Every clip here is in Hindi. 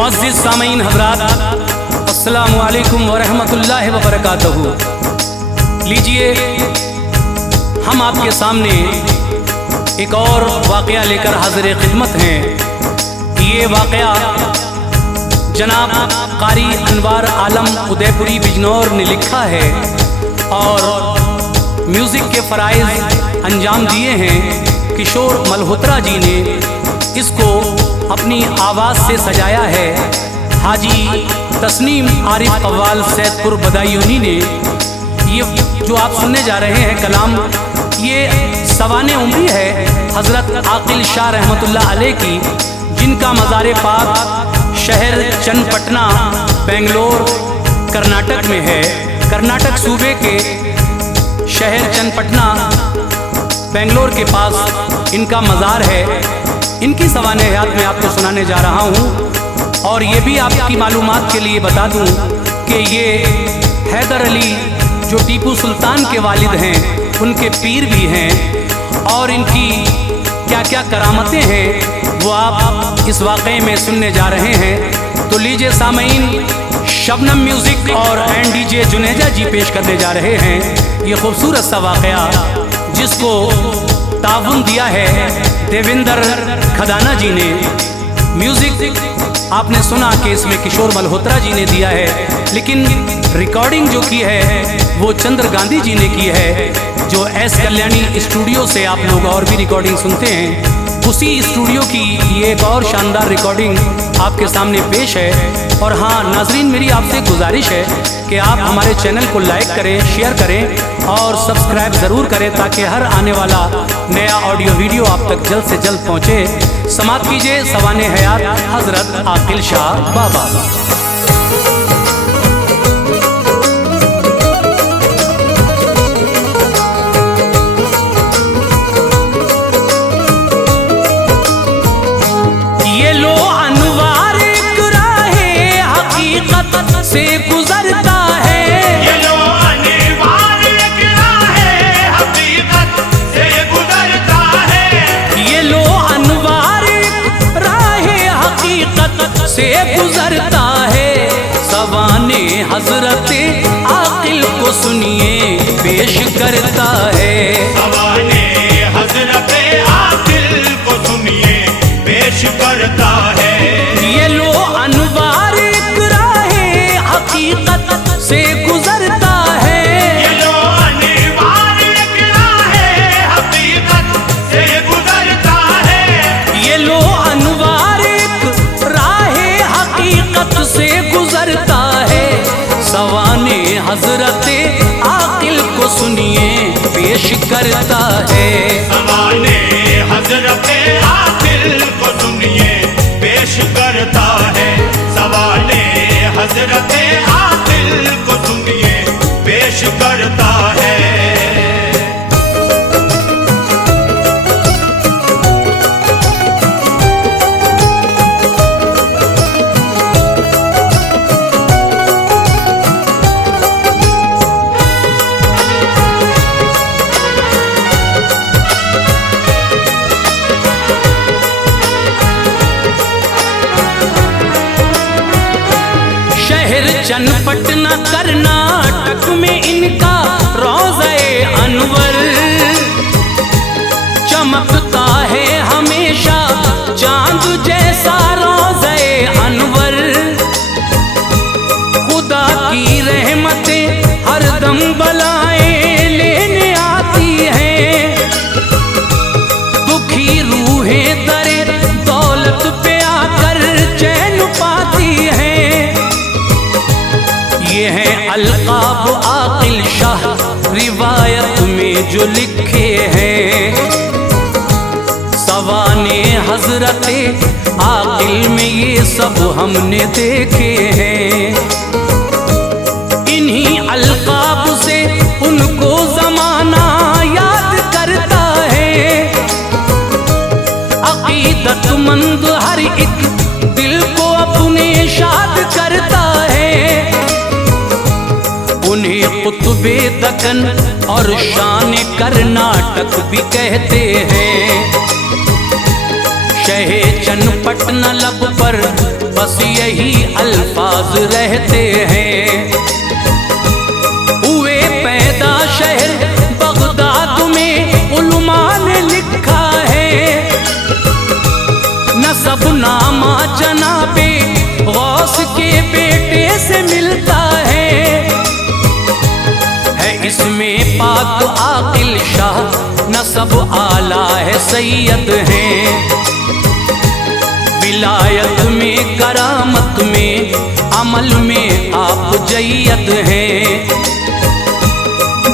मुअज़्ज़िज़ सामीन हज़रात, अस्सलामु अलैकुम व रहमतुल्लाहि व बरकातहू। लीजिए, हम आपके सामने एक और वाक़या लेकर हाज़िर खिदमत हैं। ये वाक़या जनाब कारी अनवार आलम उदयपुरी बिजनौर ने लिखा है और म्यूज़िक के फ़राइज़ अंजाम दिए हैं किशोर मल्होत्रा जी ने। इसको अपनी आवाज़ से सजाया है हाजी तस्नीम आरिफ कव्वाल सैदपुर बदायूनी ने। ये जो आप सुनने जा रहे हैं कलाम, ये सवाने उम्री है हज़रत आकिल शाह रहमतुल्लाह अलैह की, जिनका मज़ार पाक शहर चन्नपटना बेंगलोर कर्नाटक में है। कर्नाटक सूबे के शहर चन्नपटना बेंगलोर के पास इनका मज़ार है। इनकी सवाने हयात में आपको सुनाने जा रहा हूँ। और ये भी आपकी मालूमात के लिए बता दूँ कि ये हैदर अली जो टीपू सुल्तान के वालिद हैं, उनके पीर भी हैं। और इनकी क्या क्या करामतें हैं वो आप इस वाक़े में सुनने जा रहे हैं। तो लीजिए सामीन, शबनम म्यूज़िक और डीजे जुनेजा जी पेश करने जा रहे हैं ये खूबसूरत सा वाक़या, जिसको ताउन दिया है देवेंद्र खदाना जी ने। म्यूज़िक आपने सुना कि इसमें किशोर मल्होत्रा जी ने दिया है, लेकिन रिकॉर्डिंग जो की है वो चंद्र गांधी जी ने की है, जो एस कल्याणी स्टूडियो से आप लोग और भी रिकॉर्डिंग सुनते हैं। उसी स्टूडियो की ये एक और शानदार रिकॉर्डिंग आपके सामने पेश है। और हाँ नाजरीन, मेरी आपसे गुजारिश है कि आप हमारे चैनल को लाइक करें, शेयर करें और सब्सक्राइब ज़रूर करें, ताकि हर आने वाला नया ऑडियो वीडियो आप तक जल्द से जल्द पहुँचे। समाप्त कीजिए सवाने हयात हज़रत आकिल शाह बाबा। से गुजरता है, ये लो अनिवार्य एक राह हकीकत से गुजरता है। ये लो अनिवार्य राह हकीकत से गुजरता है। सवाने हज़रत आकिल को सुनिए पेश करता है। सवाने हज़रत आकिल को सुनिए पेश करता है। ये लो हकीकत से गुजरता है, ये लो अनिवार्य एक राह हकीकत से गुजरता है। ये लो अनिवार्य राह हकीकत से गुजरता है। सवाने हज़रत आकिल को सुनिए पेश करता है। सवाने हज़रत आकिल को सुनिए पेश करता है। सवाने हज़रत आकिल को सुनिए पेश करता है। चन्नपटना कर्नाटक में इनका रोज़े अनवर चमकता है हमेशा चांद जैसा रोज़े अनवर। खुदा की रहमतें हरदम बलाएं लेने आती हैं। दुखी रूहें दरे दौलत पे आकर चैन पाती हैं। ये है अलकाब आकिल शाह रिवायत में जो लिखे हैं। सवाने हज़रत आकिल में ये सब हमने देखे हैं। इन्हीं अलकाब से उनको ज़माना याद करता है। अकीदतमंद हर एक दिल को अपने शाद करता है। उन्हें कुतुबे दक्कन और शान कर्नाटक भी कहते हैं। शहे चनपट न लब पर बस यही अल्फाज रहते हैं। हुए पैदा शहर बगदाद में उलमा ने लिखा है, नसब नामा जनाबे गौस के बेटे से मिलता है इसमें पाक आकिल शाह नसब आला है सैयद है। विलायत में करामत में अमल में आप जैयद हैं।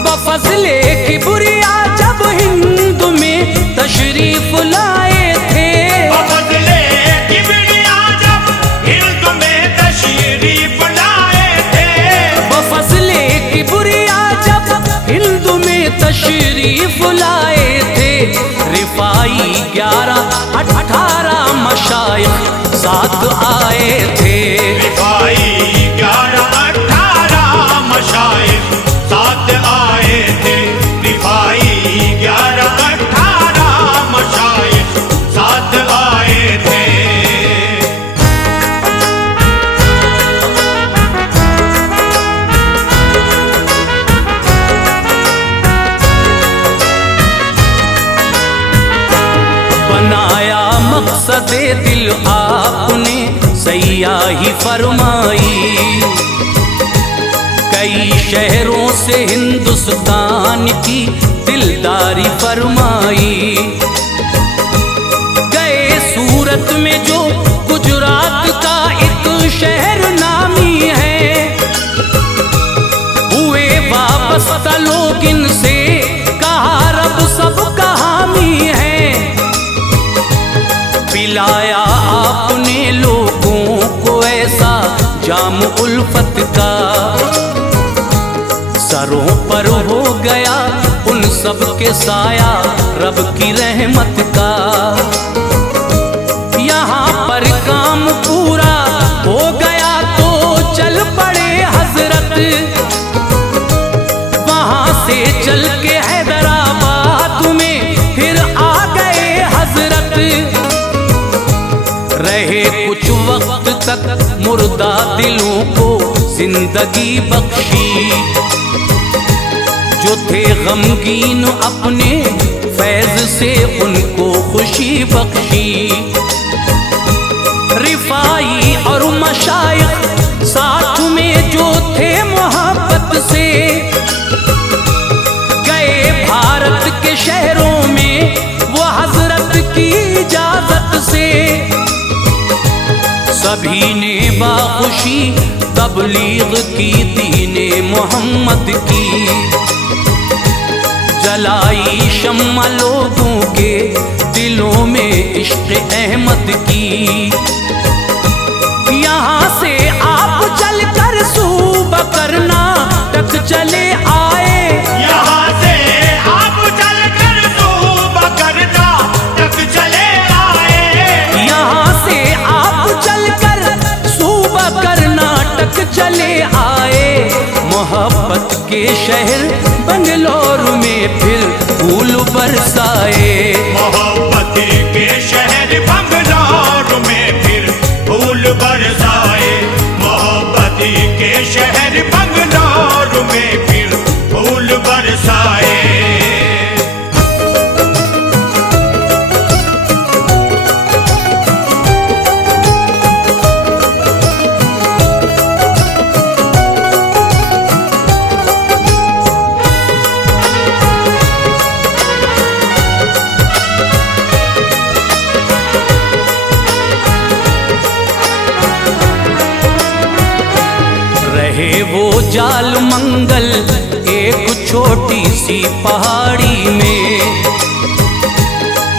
बफज़ले किबरिया जब हिंद में तशरीफ लाए थे, बफज़ले किबरिया जब हिंद में तशरीफ लाए थे, बफज़ले किबरिया जब हिंद में तशरीफ लाए थे। रिफाई 11-18 मशाइख साथ आए थे। रिफाई 11-18 मशाइख साथ आए थे। रिफाई 11-18 मशाइख साथ आए थे। बनाया मकसदे दिल आपने सयाही फरमाई, कई शहरों से हिंदुस्तान की दिलदारी फरमाई। गए सूरत में जो गुजरात का एक शहर नामी है, हुए वापस लोग इनसे कहा रब सबका हामी है। पिलाया आपने लोगों को ऐसा जाम उल्फत का, सरों पर हो गया उन सब के साया रब की रहमत का। यहाँ पर काम पूरा हो गया तो चल पड़े हजरत, वहाँ से चल के हैदराबाद में फिर आ गए हजरत। रहे कुछ वक्त तक मुर्दा दिलों को जिंदगी बख्शी, जो थे गमगीन अपने फैज से उनको खुशी बख्शी। रिफाई और मशाइख साथ में जो थे मोहब्बत से, गए भारत के शहरों में वो हजरत की इजाजत से। सभी ने बाखुशी तबलीग की दीने मोहम्मद की, जलाई शम्मा लोगों के दिलों में इश्क अहमद की। यहाँ से आप चलकर सूबा करना तक चले आए, यहाँ से आप चलकर सूबा करना तक चले आए। यहाँ से आप चलकर सूबा कर्नाटक चले आए। मोहब्बत के शहर बंगलोर में फिर फूल बरसाए, मोहब्बत के शहर बंगलोर में फिर फूल बरसाए। मोहब्बत के शहर बंगलोर में फिर फूल बरसाए। रहे वो जाल मंगल एक छोटी सी पहाड़ी में,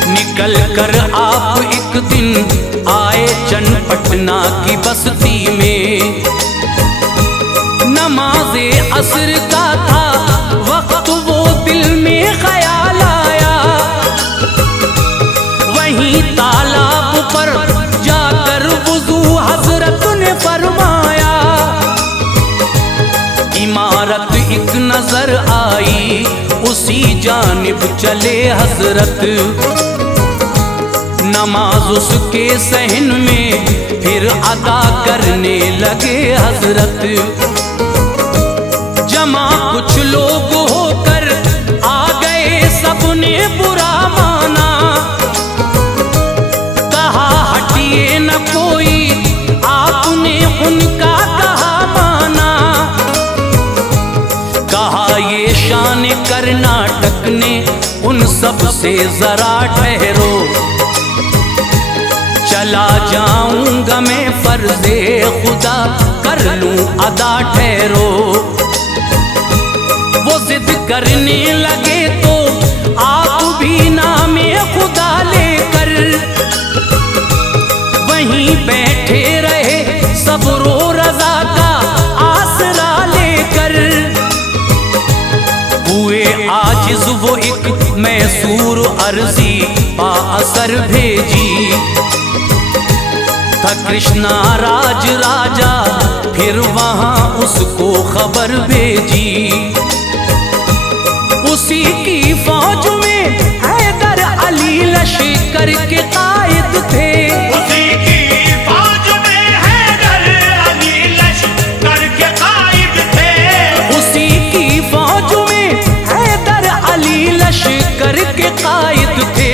निकल कर आप एक दिन आए चनपटना की बस्ती में। नमाज़े असर का था वक्त, वो दिल में ख्याल आया, वहीं तालाब पर जाकर वुज़ू हजरत ने फरमाया। इमारत एक नजर आई, उसी जानिब चले हजरत। नमाज उसके सहन में फिर अदा करने लगे हजरत। जमा कुछ लोग होकर आ गए, सबने बुरा माना, कहा हटिए न कोई, आपने उनका कहा माना। कहा ये शान कर्नाटक ने उन सब से जरा ठहरो, चला जाऊंगा मैं फर्जे खुदा कर लूं अदा ठहरो। वो जिद करने लगे तो आप भी नामे खुदा लेकर वहीं बैठे रहे, सब्रो रजा का आसरा लेकर। हुए आजिज वो एक मैसूर अर्जी पा असर भेजी, था कृष्णा राज राजा फिर वहां उसको खबर भेजी। उसी की फौज में हैदर अली लश्कर के कायद थे, उसी की फौज में हैदर अली लश्कर के कायद थे। उसी की फौज में हैदर अली लश्कर के कायद थे।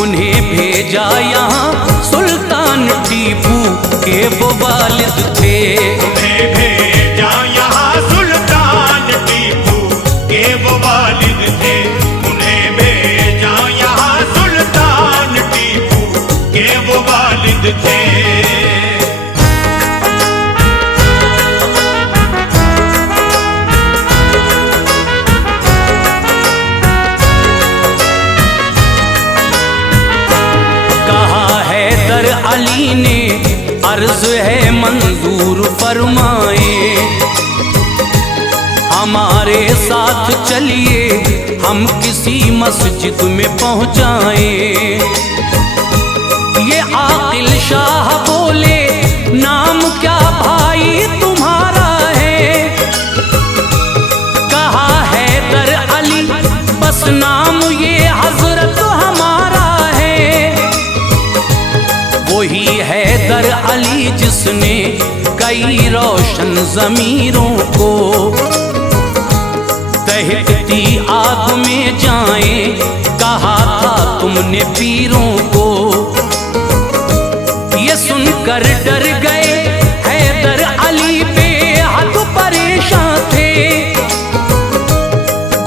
उन्हें भेजा यहाँ सुल्तान टीपू के वो वालिद थे। उन्हें भेजा यहाँ सुल्तान टीपू के वो वालिद थे। उन्हें भेजा यहाँ सुल्तान टीपू के वो वालिद थे। कहा हैदर अली ने अर्ज है मंजूर फरमाए, हमारे साथ चलिए हम किसी मस्जिद में पहुंचाए। ये आकिल शाह बोले नाम क्या भाई तुम्हारा है? कहा हैदर अली बस नाम ये हजरत हमारा है। वही हैदर अली जिसने कई रोशन ज़मीरों को दहकती आग में जाएं कहा था तुमने पीरों को। ये सुनकर डर गए हैदर अली बेहद परेशान थे।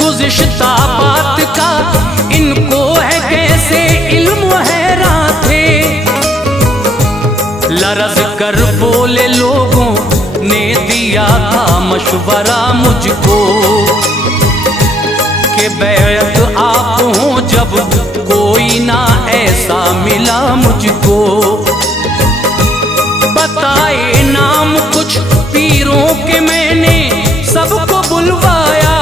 गुज़िश्ता बात का इनको है कैसे इल्म हैरान थे। लरज़ कर बोले लोगों ने दिया था मशवरा मुझको कि बैत आप हो जब कोई ना ऐसा मिला मुझको। बताए नाम कुछ पीरों के मैंने सबको बुलवाया।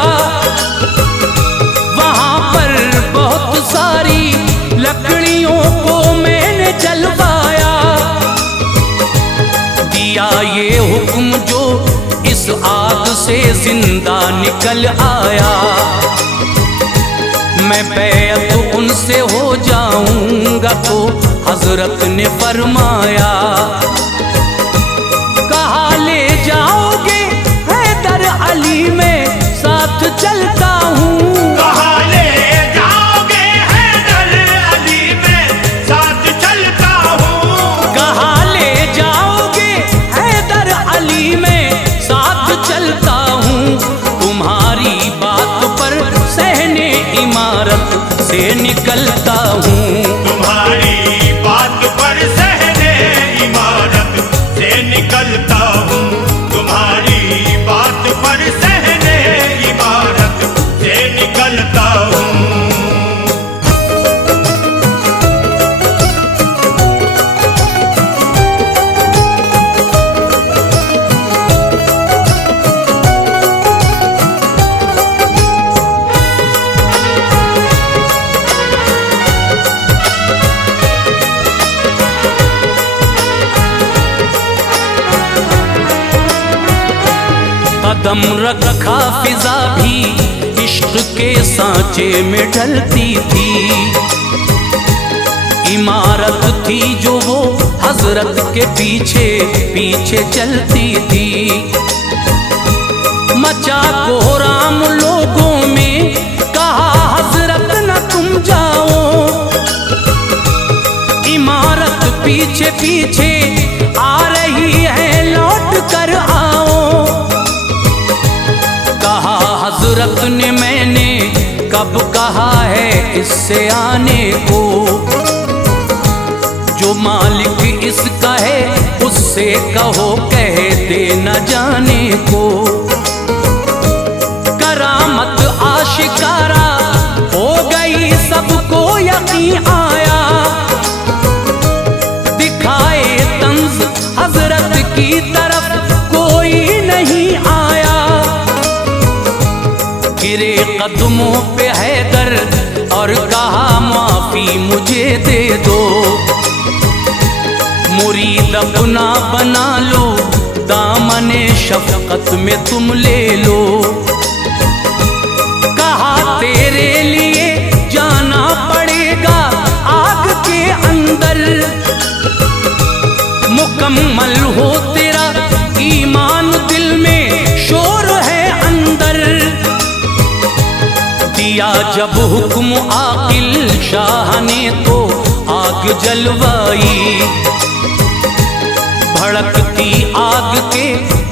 वहां पर बहुत सारी लकड़ियों को मैंने जलवाया। दिया ये हुक्म जो इस आग से जिंदा निकल आया, मैं बैत उनसे हो जाऊंगा तो हजरत ने फरमाया। कहा ले जाओगे हैदर अली मैं साथ चलता हूँ। कहा ले जाओगे हैदर अली मैं साथ चलता हूँ। कहा ले जाओगे हैदर अली मैं साथ चलता हूँ। तुम्हारी बात पर सहने इमारत से निकलता हूँ। तुम्हारी बात पर सहने इमारत से निकलता हूँ। तुम्हारी बात पर सहने इमारत से निकलता हूँ। कदम रखा फिजा भी इश्क के सांचे में ढलती थी। इमारत थी जो वो हजरत के पीछे पीछे चलती थी। मचा कोहराम लोगों में, कहा हजरत न तुम जाओ। इमारत पीछे पीछे आ रही है, लौट कर आओ। कहा हजरत ने मैंने कब कहा है इससे आने को। जो मालिक इसका है उससे कहो कह दे न जाने को। करामत आशिकारा हो गई, सबको यकीन आया। दिखाए तंज हजरत की तरफ कोई नहीं आया। गिरे कदमों पे हैदर और कहा माफी मुझे दे दो। मुरीद अपना बना लो, दामने शफकत में तुम ले लो। कहा तेरे लिए जाना पड़ेगा आग के अंदर। मुकम्मल हो तेरा ईमान, दिल में शोर है अंदर। दिया जब हुक्म आकिल शाह ने तो आग जलवाई। भड़कती आग के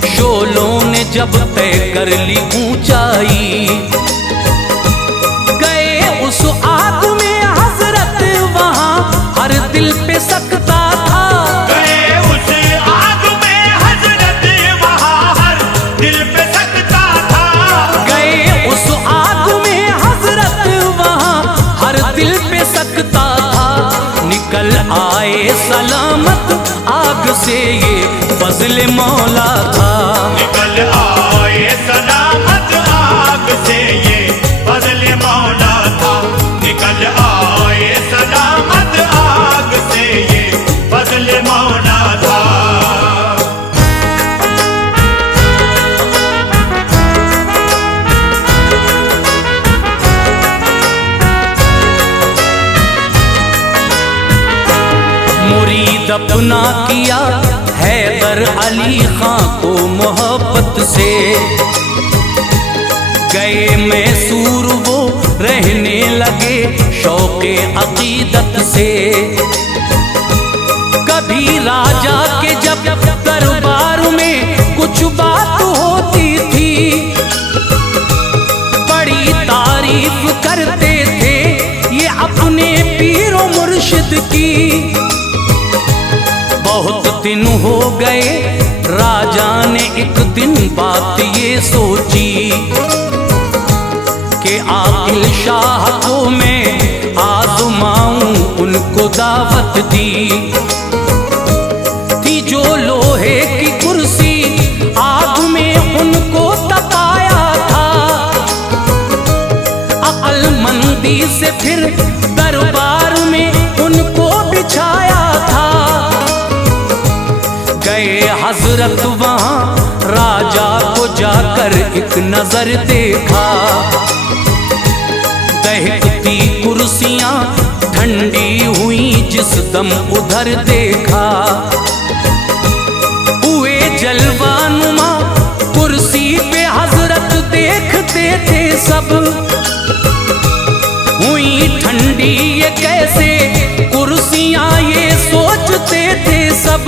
शोलों ने जब तय कर ली ऊंचाई। गए उस आग में हजरत, वहां हर दिल पे सकता था। गए उस आग में हजरत, वहां हर दिल पे सकता था। गए उस आग में हजरत, वहां हर दिल पे सकता था। निकल आए सलामत आग से, ये फज़ल मौला था। निकल आए सलामत आग से, ये फज़ल मौला था। निकल आए सलामत आग से, ये फज़ल मौला था। मुरीद अपना किया हैदर अली खां को मोहब्बत से। गए मैसूर वो रहने लगे शौक़े अक़ीदत से। कभी राजा के जब दरबार में कुछ बात होती थी, बड़ी तारीफ करते थे ये अपने पीरो मुर्शिद की। बहुत दिन हो गए, राजा ने एक दिन बात ये सोची कि आकिल शाह को मैं आज़माऊं। उनको दावत दी थी, जो लोहे की कुर्सी आग में उनको तपाया था। अक्लमंदी से फिर दरबार में उनको बिछाया था। गए हजरत वहां, राजा को जाकर एक नजर देखा। दहकती कुर्सियां ठंडी हुई जिस दम उधर देखा। हुए जलवानुमा कुर्सी पे हजरत देखते थे सब। हुई ठंडी ये कैसे कुर्सियां, ये सोचते थे सब।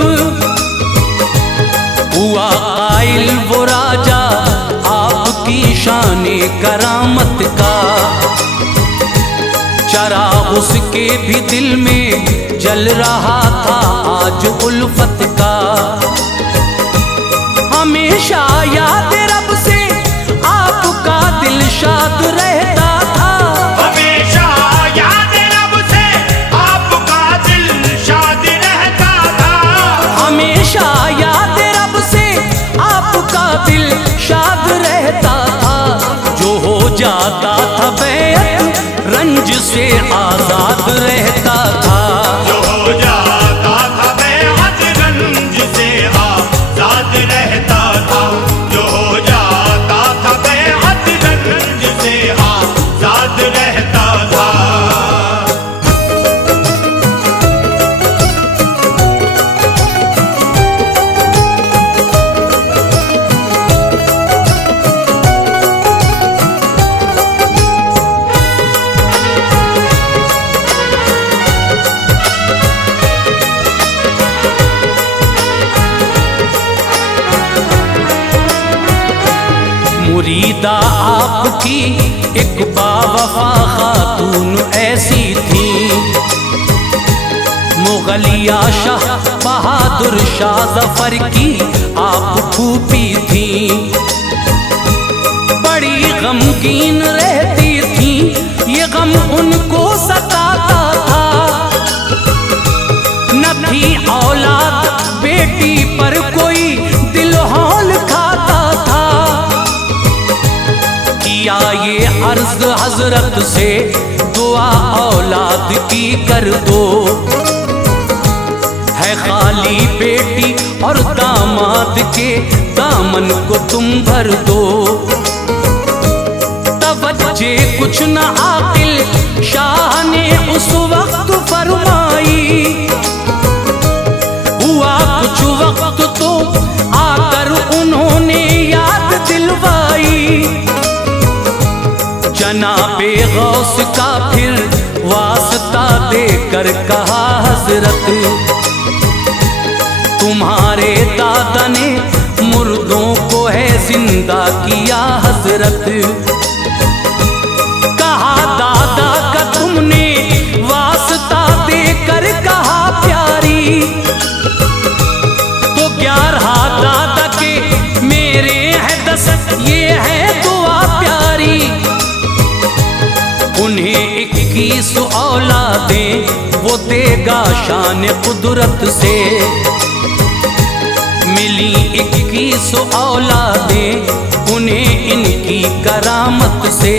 हुआ कायल वो राजा आपकी शाने करामत का। चरा उसके भी दिल में जल रहा था आज उल्फत का। हमेशा याद रब से आपका दिल शाद रहता था। हमेशा याद रब से आपका दिल शाद रहता था। हमेशा याद रब से आपका दिल शाद रहता था। जो हो जाता था बैत, रंज से आजाद रहता था। जो हो जाता था बेहद रंज से आजाद रहता था। जो हो जाता था बेहद रंज से आजाद रहता था। मुरीदा आपकी एक बावफा खातून ऐसी थी। मुगलिया शाह बहादुर शाह जफर की आप फूफी थी। बड़ी गमगीन रहती थी, ये गम उनको सताता था। न थी औलाद, बेटी पर कोई दिल हौल खाता था। किया ये अर्ज हजरत से, दुआ औलाद की कर दो। है खाली बेटी और दामाद के दामन को तुम भर दो। तवज्जे कुछ न आकिल शाह ने उस वक्त फरमाई। हुआ कुछ वक्त तो आकर उन्होंने याद दिलवाई। जनाबे गौस का फिर वास्ता देकर कहा हजरत, तुम्हारे दादा ने मुर्दों को है जिंदा किया हजरत। कहा दादा का तुमने वास्ता देकर कहा प्यारी, तो 11 दादा के मेरे है 10, ये है दुआ प्यारी। उन्हें 21 औलादें वो देगा शान कुदरत से। मिली 21 औलादें उन्हें इनकी करामत से।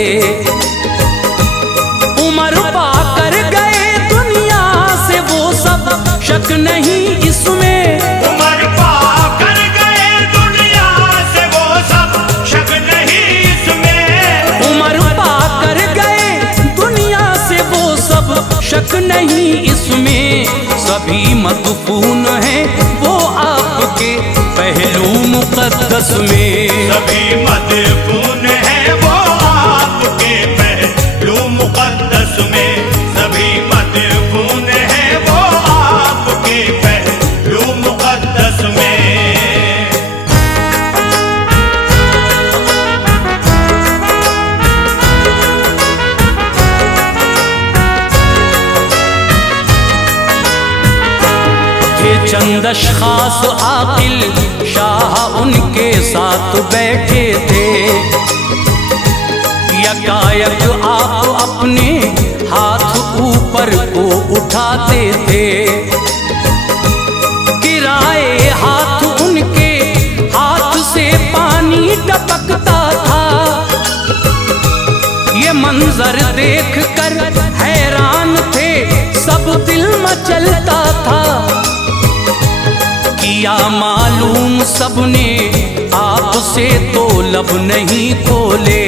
उम्र पाकर गए दुनिया से वो सब, शक नहीं इसमें। उम्र पाकर गए दुनिया से वो सब, शक नहीं इसमें। उम्र पाकर गए दुनिया से वो सब, शक नहीं इसमें। सभी मदफून हैं वो आपके पहलू मुक़द्दस में। सभी मदफून हैं वो आपके पहलू मुक़द्दस में। सभी मदफून हैं वो आपके पहलू मुक़द्दस में। चंद अशख़ास आकिल शाह उनके साथ बैठे थे। यकायक आप अपने हाथ ऊपर को उठाते थे। गिराए हाथ उनके हाथ से पानी टपकता था। ये मंजर देख कर हैरान थे सब, दिल मचलता था। किया मालूम सबने आपसे तो लब नहीं खोले।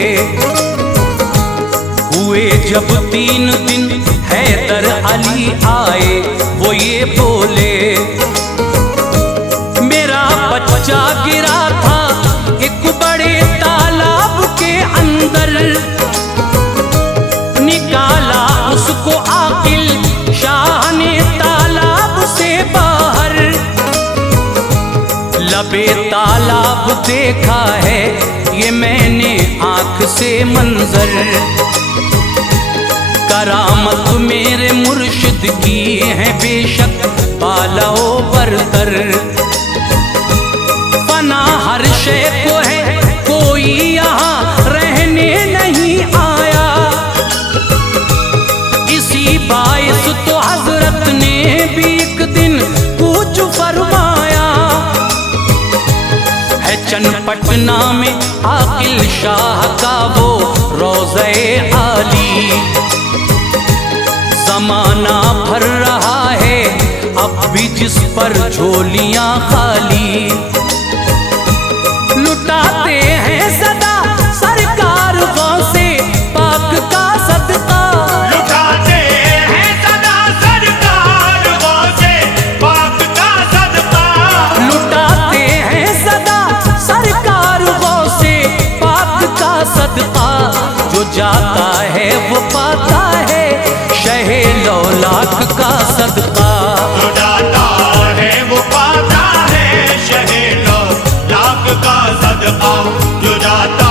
हुए जब 3 दिन हैदर अली आए, वो ये बोले, मेरा बच्चा गिरा था एक बड़े तालाब के अंदर। निकाला उसको आकिल शाह ने तालाब से बाहर। लबे तालाब देखा है ये मैंने आँख से मंजर। करामत मेरे मुर्शिद की है बेशक बालो बरतर। फना हर शे को है, कोई यहाँ रहने नहीं आया। इसी बाइस तो हजरत ने भी एक दिन कुछ फरमाया है। चनपटना में आकिल शाह का वो रोज़े आली। ज़माना भर रहा है अब भी जिस पर झोलियां खाली। लुटाते हैं सदा सरकार से पाक का सदका। लुटाते हैं सदा सरकार से पाक का सदका। लुटाते हैं सदा सरकार से पाक का सदका। जो जाता है वो पाता है शहे लौलाक का सदका। जो जाता है वो पाता है शहे लौलाक का सदका। जो जाता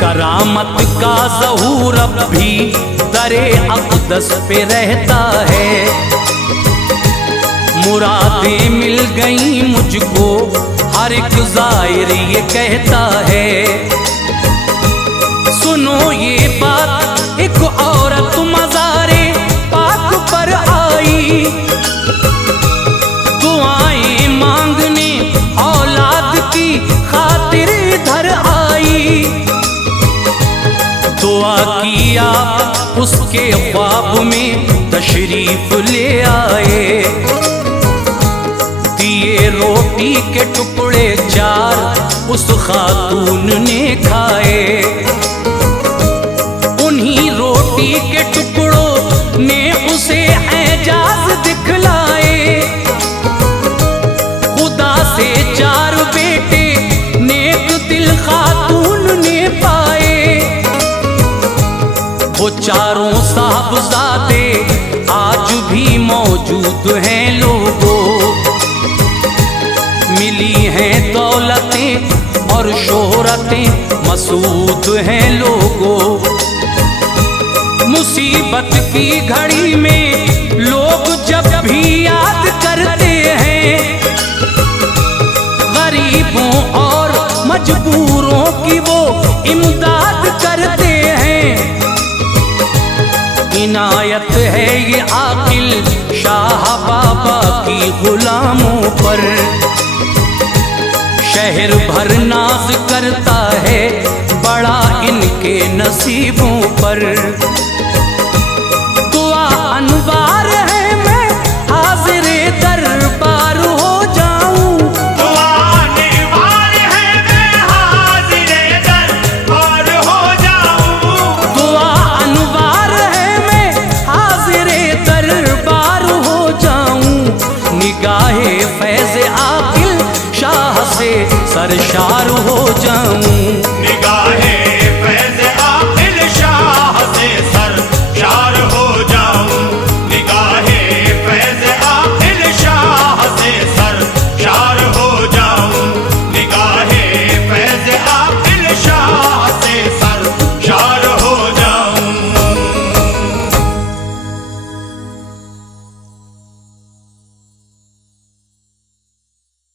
करामत का ज़हूर अब भी दरे अक़दस पे रहता है। मुरादें मिल गई मुझको हर एक ज़ाहिर ये कहता है। सुनो ये बात, एक औरत मज़ारे पाक पर आई, दुआएं मांगने औलाद की खातिर इधर आई। दुआ की आप उसके ख्वाब में तशरीफ ले आए। दिए रोटी के टुकड़े 4 उस खातून ने खाए। उन्हीं रोटी के टुकड़ों ने उसे एजाज दिखलाए। खुदा से 4 बेटे नेक दिल खातून ने पाए। वो चारों साहबजादे आज भी मौजूद हैं लोगों। मिली हैं दौलतें और शोहरतें, मसूद हैं लोगों। मुसीबत की घड़ी में लोग जब भी याद करते हैं, गरीबों और मजबूरों की वो इमदाद करते हैं। इनायत है ये आकिल शाह बाबा की गुलामों पर। शहर भर नाज करता है बड़ा इनके नसीबों पर। दुआ अनवार है मैं हाज़िरे दरबार हो जाऊं। दुआ अनवार है मैं हाज़िरे दरबार हो जाऊं। दुआ अनवार है मैं हाज़िरे दरबार हो जाऊं। निगाहे फैज़ आकिल शाह से सरशार हो जाऊं।